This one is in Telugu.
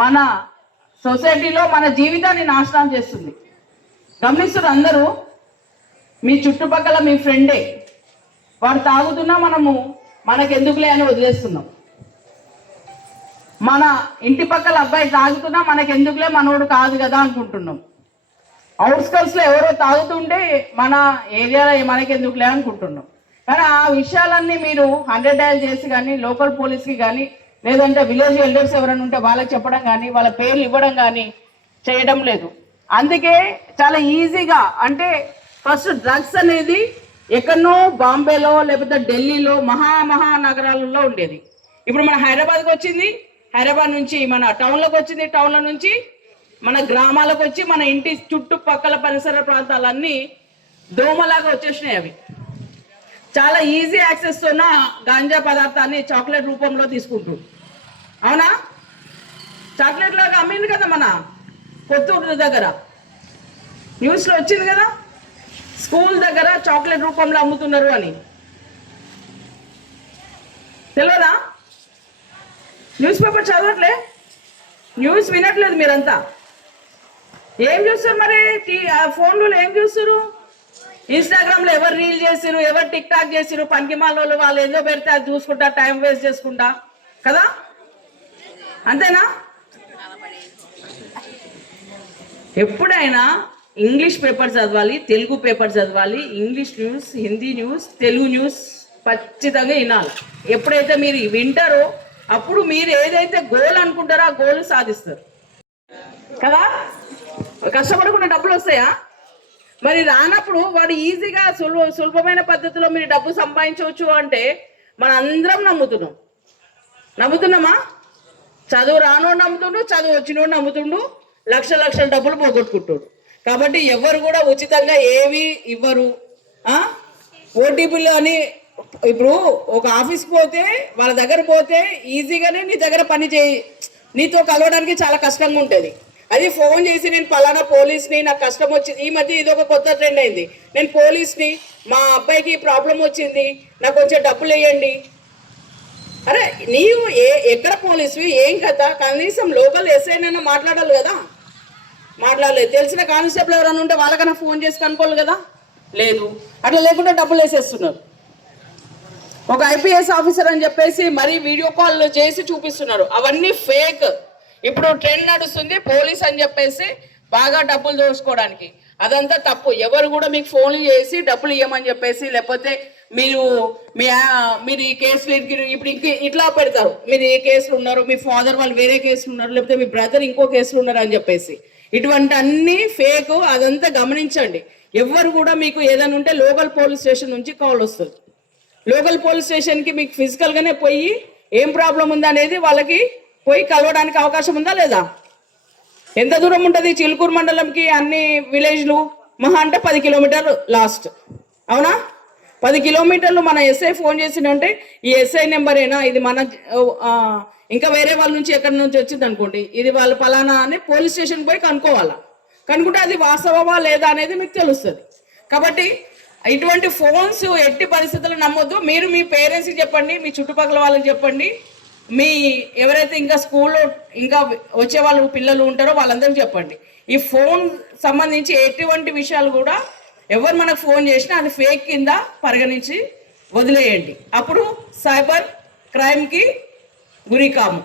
మన సొసైటీలో మన జీవితాన్ని నాశనం చేస్తుంది. గమనిస్తున్నారు అందరూ, మీ చుట్టుపక్కల మీ ఫ్రెండే వాడు తాగుతున్నా మనకెందుకులే అని వదిలేస్తున్నాం. మన ఇంటి పక్కల అబ్బాయి తాగుతున్నా మనకెందుకులే, మనోడు కాదు కదా అనుకుంటున్నాం. అవుట్స్కట్స్లో ఎవరో తాగుతుంటే మన ఏరియాలో మనకెందుకులే అనుకుంటున్నాం. కానీ ఆ విషయాలన్నీ మీరు 100 డయల్ చేసి కానీ లోకల్ పోలీస్కి కానీ లేదంటే విలేజ్ ఎల్డర్స్ ఎవరైనా ఉంటే వాళ్ళకి చెప్పడం కానీ వాళ్ళ పేర్లు ఇవ్వడం కానీ చేయడం లేదు. అందుకే చాలా ఈజీగా, అంటే ఫస్ట్ డ్రగ్స్ అనేది ఎక్కడనో బాంబేలో లేకపోతే ఢిల్లీలో మహానగరాలలో ఉండేది. ఇప్పుడు మన హైదరాబాద్కి వచ్చింది, హైదరాబాద్ నుంచి మన టౌన్లోకి వచ్చింది, టౌన్ల నుంచి మన గ్రామాలకు వచ్చి మన ఇంటి చుట్టుపక్కల పరిసర ప్రాంతాలన్నీ దోమలాగా వచ్చేసినాయి. అవి చాలా ఈజీ యాక్సెస్ ఉన్న గాంజా పదార్థాన్ని చాక్లెట్ రూపంలో తీసుకుంటుంది. అవునా? చాక్లెట్ లాగా అమ్మింది కదా మన కొత్తూరు దగ్గర, న్యూస్లో వచ్చింది కదా, స్కూల్ దగ్గర చాక్లెట్ రూపంలో అమ్ముతున్నారు అని. తెలియదా? న్యూస్ పేపర్ చదవట్లే, న్యూస్ వినట్లేదు మీరంతా. ఏం చూస్తారు మరి? ఫోన్లో ఏం చూస్తారు? ఇన్స్టాగ్రామ్లో ఎవరు రీల్ చేసిరు, ఎవరు టిక్ టాక్ చేసిరు, పనికిమాలోళ్ళు వాళ్ళు ఏదో పెడితే అది చూసుకుంటా టైం వేస్ట్ చేసుకుంటా కదా, అంతేనా? ఎప్పుడైనా ఇంగ్లీష్ పేపర్ చదవాలి, తెలుగు పేపర్ చదవాలి, English news, Hindi news, Telugu news ఖచ్చితంగా వినాలి. ఎప్పుడైతే మీరు వింటారో అప్పుడు మీరు ఏదైతే గోల్ అనుకుంటారో ఆ గోల్ సాధిస్తారు కదా. కష్టపడకుండా డబ్బులు వస్తాయా? మరి రానప్పుడు వాడు ఈజీగా సులభమైన పద్ధతిలో మీరు డబ్బు సంపాదించవచ్చు అంటే మన అందరం నమ్ముతున్నామా? చదువు రానోడు నమ్ముతుండు, చదువు వచ్చినోడు నమ్ముతుండు, లక్షల డబ్బులు పోగొట్టుకుంటాడు. కాబట్టి ఎవరు కూడా ఉచితంగా ఏవి ఇవ్వరు. ఓటీపీలు అని ఇప్పుడు ఒక ఆఫీస్కి పోతే వాళ్ళ దగ్గర పోతే ఈజీగానే నీ దగ్గర పని చేయి, నీతో కలవడానికి చాలా కష్టంగా ఉంటుంది. అది ఫోన్ చేసి నేను పలానా పోలీస్ని, నాకు కష్టం వచ్చింది. ఈ మధ్య ఇది ఒక కొత్త ట్రెండ్ అయింది, నేను పోలీస్ని, మా అబ్బాయికి ప్రాబ్లం వచ్చింది, నాకు కొంచెం డబ్బులు వేయండి. అరే నీవు ఎక్కడ పోలీసువి, ఏం కదా, కనీసం లోకల్ ఎస్ఐనైనా మాట్లాడాలి కదా. మాట్లాడలేదు. తెలిసిన కానిస్టేబుల్ ఎవరైనా ఉంటే వాళ్ళకన్నా ఫోన్ చేసి కనుక్కోవాలి కదా. లేదు, అట్లా లేకుండా డబ్బులు వేసేస్తున్నారు. ఒక ఐపీఎస్ ఆఫీసర్ అని చెప్పేసి మరీ వీడియో కాల్ చేసి చూపిస్తున్నారు. అవన్నీ ఫేక్. ఇప్పుడు ట్రెండ్ నడుస్తుంది పోలీస్ అని చెప్పేసి బాగా డబ్బులు దోచుకోవడానికి. అదంతా తప్పు. ఎవరు కూడా మీకు ఫోన్లు చేసి డబ్బులు ఇవ్వమని చెప్పేసి, లేకపోతే మీరు ఈ కేసులు ఇప్పుడు ఇట్లా పెడతారు, మీరు ఏ కేసులు ఉన్నారు, మీ ఫాదర్ వాళ్ళు వేరే కేసులు ఉన్నారు, లేకపోతే మీ బ్రదర్ ఇంకో కేసులు ఉన్నారు అని చెప్పేసి. ఇటువంటి అన్ని ఫేక్. అదంతా గమనించండి. ఎవరు కూడా మీకు ఏదైనా ఉంటే లోకల్ పోలీస్ స్టేషన్ నుంచి కాల్ వస్తుంది. లోకల్ పోలీస్ స్టేషన్కి మీకు ఫిజికల్గానే పోయి ఏం ప్రాబ్లం ఉందా అనేది వాళ్ళకి పోయి కలవడానికి అవకాశం ఉందా లేదా? ఎంత దూరం ఉంటుంది చిలుకూరు మండలంకి? అన్ని విలేజ్లు మహా అంటే 10 కిలోమీటర్లు లాస్ట్. అవునా? 10 కిలోమీటర్లు మన ఎస్ఐ ఫోన్ చేసిందంటే ఈ ఎస్ఐ నెంబరేనా, ఇది మన ఇంకా వేరే వాళ్ళ నుంచి ఎక్కడి నుంచి వచ్చింది అనుకోండి, ఇది వాళ్ళు పలానా అని పోలీస్ స్టేషన్ పోయి కనుక్కోవాలా. కనుక్కుంటే అది వాస్తవమా లేదా అనేది మీకు తెలుస్తుంది. కాబట్టి ఇటువంటి ఫోన్స్ ఎట్టి పరిస్థితుల్లో నమ్మొద్దు. మీరు మీ పేరెంట్స్కి చెప్పండి, మీ చుట్టుపక్కల వాళ్ళకి చెప్పండి, మీ ఎవరైతే ఇంకా స్కూల్లో ఇంకా వచ్చే వాళ్ళు పిల్లలు ఉంటారో వాళ్ళందరికీ చెప్పండి. ఈ ఫోన్ సంబంధించి ఎటువంటి విషయాలు కూడా ఎవరు మనకు ఫోన్ చేసినా అది ఫేక్ కింద పరిగణించి వదిలేయండి. అప్పుడు సైబర్ క్రైమ్కి గురి కాము.